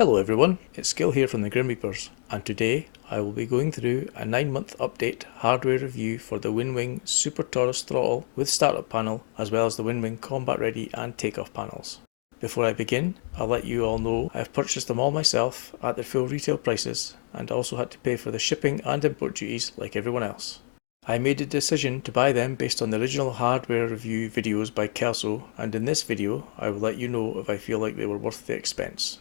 Hello everyone, it's Skill here from the Grim Reapers, and today I will be going through a 9-month update hardware review for the Winwing Super Taurus throttle with startup panel, as well as the Winwing Combat Ready and Takeoff panels. Before I begin, I'll let you all know I have purchased them all myself at their full retail prices and also had to pay for the shipping and import duties like everyone else. I made a decision to buy them based on the original hardware review videos by Kelso, and in this video I will let you know if I feel like they were worth the expense.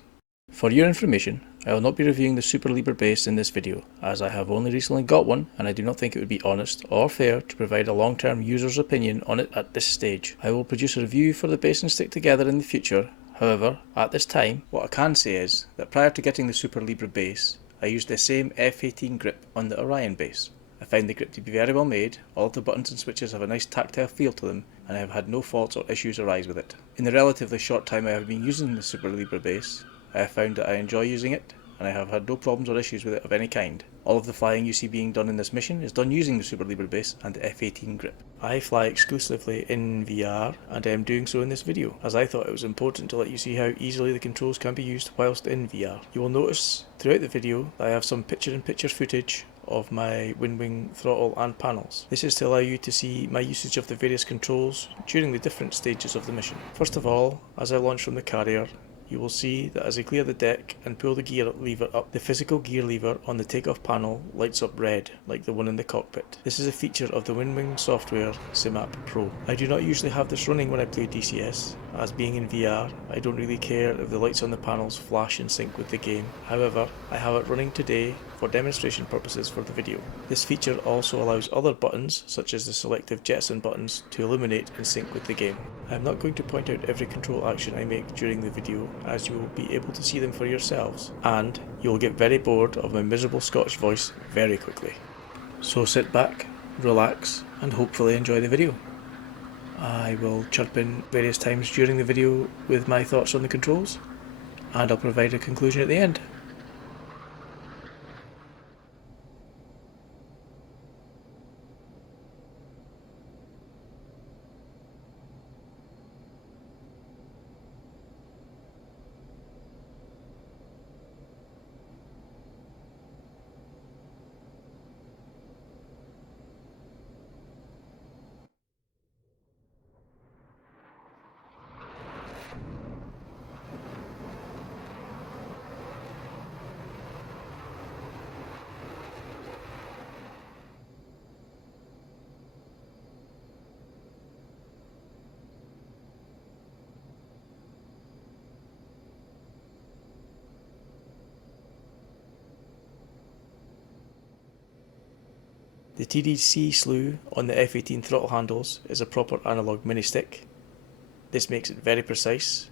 For your information, I will not be reviewing the Super Libre base in this video, as I have only recently got one and I do not think it would be honest or fair to provide a long-term user's opinion on it at this stage. I will produce a review for the base and stick together in the future. However, at this time, what I can say is that prior to getting the Super Libre base, I used the same F18 grip on the Orion base. I find the grip to be very well made, all of the buttons and switches have a nice tactile feel to them, and I have had no faults or issues arise with it. In the relatively short time I have been using the Super Libre base, I have found that I enjoy using it, and I have had no problems or issues with it of any kind. All of the flying you see being done in this mission is done using the Super Libre base and the F18 grip. I fly exclusively in VR, and I am doing so in this video, as I thought it was important to let you see how easily the controls can be used whilst in VR. You will notice throughout the video that I have some picture-in-picture footage of my Winwing throttle and panels. This is to allow you to see my usage of the various controls during the different stages of the mission. First of all, as I launch from the carrier, you will see that as I clear the deck and pull the gear lever up, the physical gear lever on the takeoff panel lights up red, like the one in the cockpit. This is a feature of the Winwing software SimApp Pro. I do not usually have this running when I play DCS, as being in VR, I don't really care if the lights on the panels flash in sync with the game. However, I have it running today for demonstration purposes for the video. This feature also allows other buttons, such as the selective jettison buttons, to illuminate in sync with the game. I am not going to point out every control action I make during the video, as you will be able to see them for yourselves, and you will get very bored of my miserable Scottish voice very quickly. So sit back, relax, and hopefully enjoy the video. I will chirp in various times during the video with my thoughts on the controls, and I'll provide a conclusion at the end. The TDC Slew on the F18 throttle handles is a proper analog mini stick. This makes it very precise,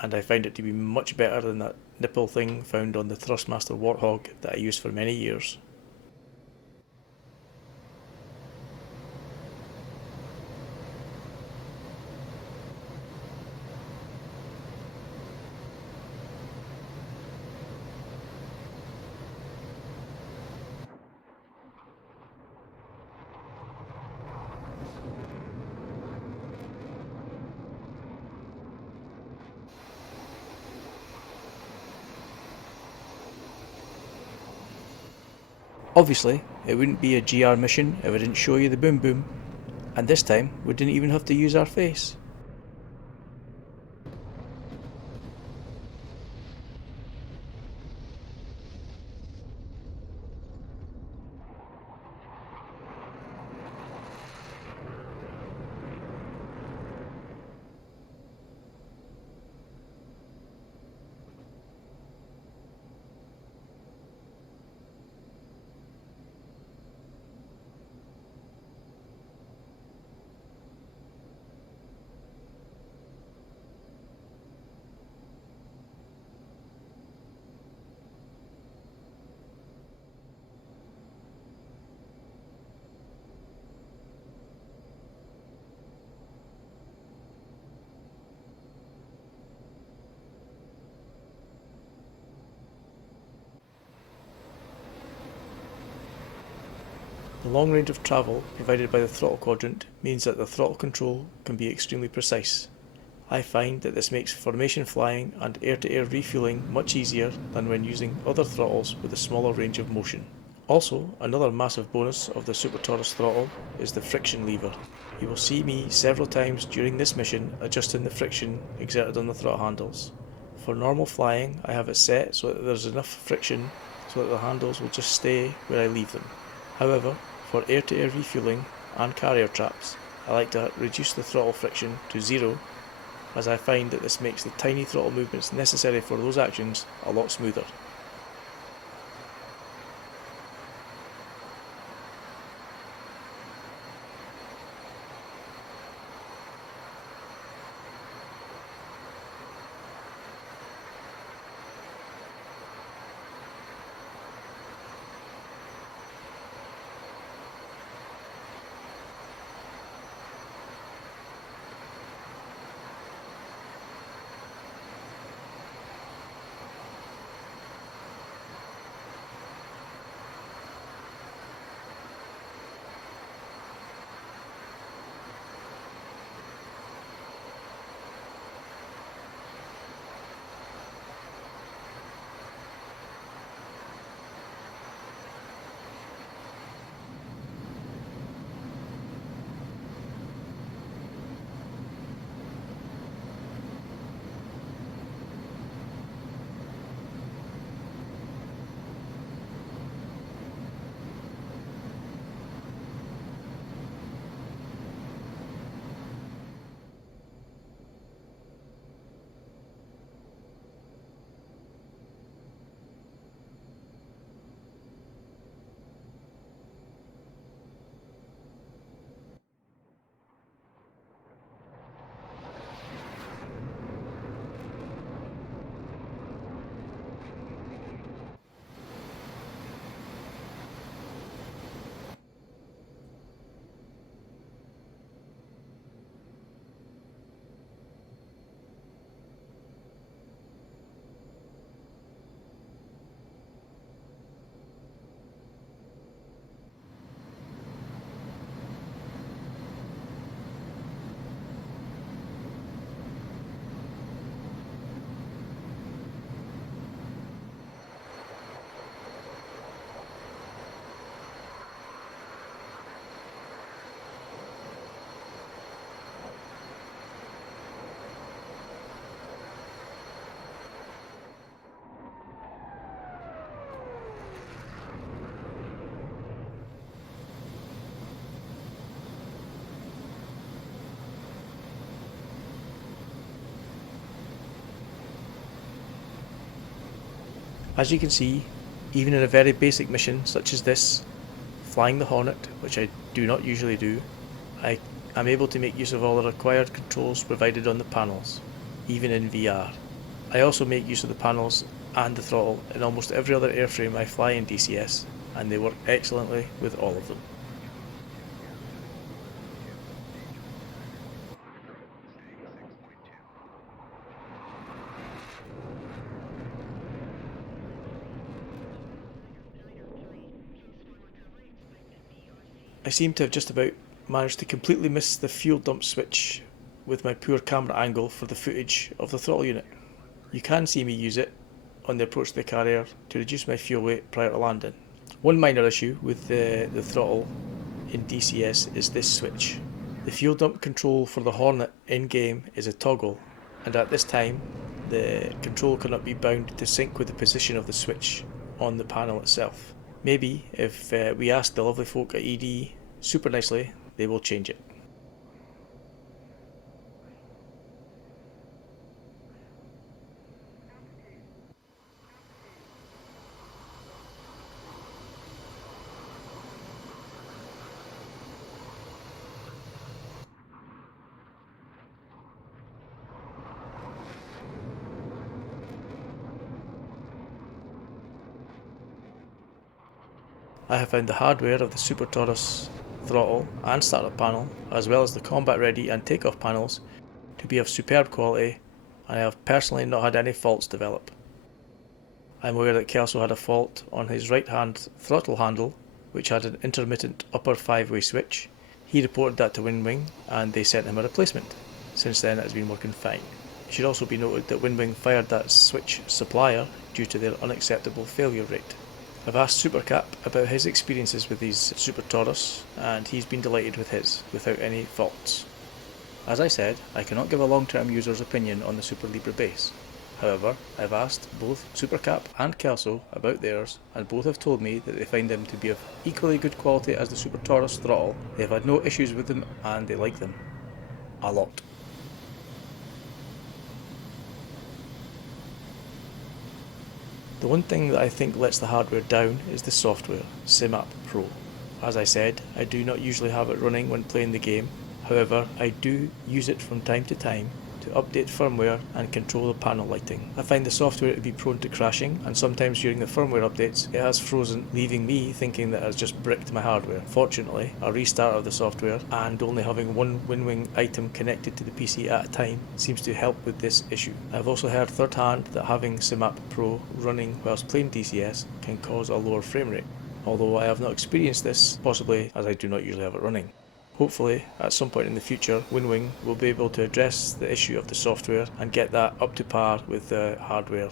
and I find it to be much better than that nipple thing found on the Thrustmaster Warthog that I used for many years. Obviously, it wouldn't be a GR mission if I didn't show you the boom boom, and this time we didn't even have to use our face. The long range of travel provided by the throttle quadrant means that the throttle control can be extremely precise. I find that this makes formation flying and air-to-air refueling much easier than when using other throttles with a smaller range of motion. Also, another massive bonus of the Super Taurus throttle is the friction lever. You will see me several times during this mission adjusting the friction exerted on the throttle handles. For normal flying, I have it set so that there's enough friction so that the handles will just stay where I leave them. However, for air-to-air refueling and carrier traps, I like to reduce the throttle friction to zero, as I find that this makes the tiny throttle movements necessary for those actions a lot smoother. As you can see, even in a very basic mission such as this, flying the Hornet, which I do not usually do, I am able to make use of all the required controls provided on the panels, even in VR. I also make use of the panels and the throttle in almost every other airframe I fly in DCS, and they work excellently with all of them. I seem to have just about managed to completely miss the fuel dump switch with my poor camera angle for the footage of the throttle unit. You can see me use it on the approach to the carrier to reduce my fuel weight prior to landing. One minor issue with the throttle in DCS is this switch. The fuel dump control for the Hornet in-game is a toggle, and at this time the control cannot be bound to sync with the position of the switch on the panel itself. Maybe if we ask the lovely folk at ED super nicely, they will change it. I have found the hardware of the Super Taurus throttle and startup panel, as well as the combat ready and takeoff panels, to be of superb quality, and I have personally not had any faults develop. I am aware that Kelso had a fault on his right hand throttle handle, which had an intermittent upper 5-way switch. He reported that to Winwing and they sent him a replacement. Since then it has been working fine. It should also be noted that Winwing fired that switch supplier due to their unacceptable failure rate. I've asked Supercap about his experiences with these Super Taurus, and he's been delighted with his, without any faults. As I said, I cannot give a long-term user's opinion on the Super Libre base. However, I've asked both Supercap and Kelso about theirs, and both have told me that they find them to be of equally good quality as the Super Taurus Throttle. They have had no issues with them, and they like them. A lot. The one thing that I think lets the hardware down is the software, SimApp Pro. As I said, I do not usually have it running when playing the game. However, I do use it from time to time to update firmware and control the panel lighting. I find the software to be prone to crashing, and sometimes during the firmware updates it has frozen, leaving me thinking that it has just bricked my hardware. Fortunately, a restart of the software and only having one Winwing item connected to the PC at a time seems to help with this issue. I've also heard third hand that having SimApp Pro running whilst playing DCS can cause a lower frame rate, although I have not experienced this, possibly as I do not usually have it running. Hopefully, at some point in the future, Winwing will be able to address the issue of the software and get that up to par with the hardware.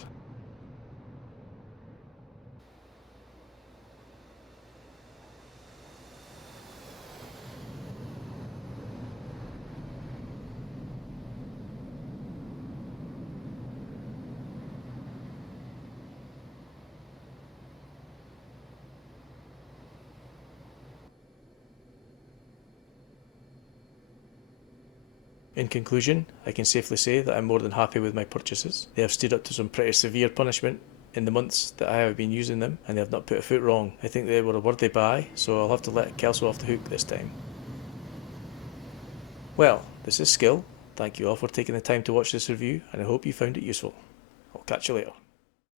In conclusion, I can safely say that I'm more than happy with my purchases. They have stood up to some pretty severe punishment in the months that I have been using them, and they have not put a foot wrong. I think they were a worthy buy, so I'll have to let Kelso off the hook this time. Well, this is Skill. Thank you all for taking the time to watch this review, and I hope you found it useful. I'll catch you later.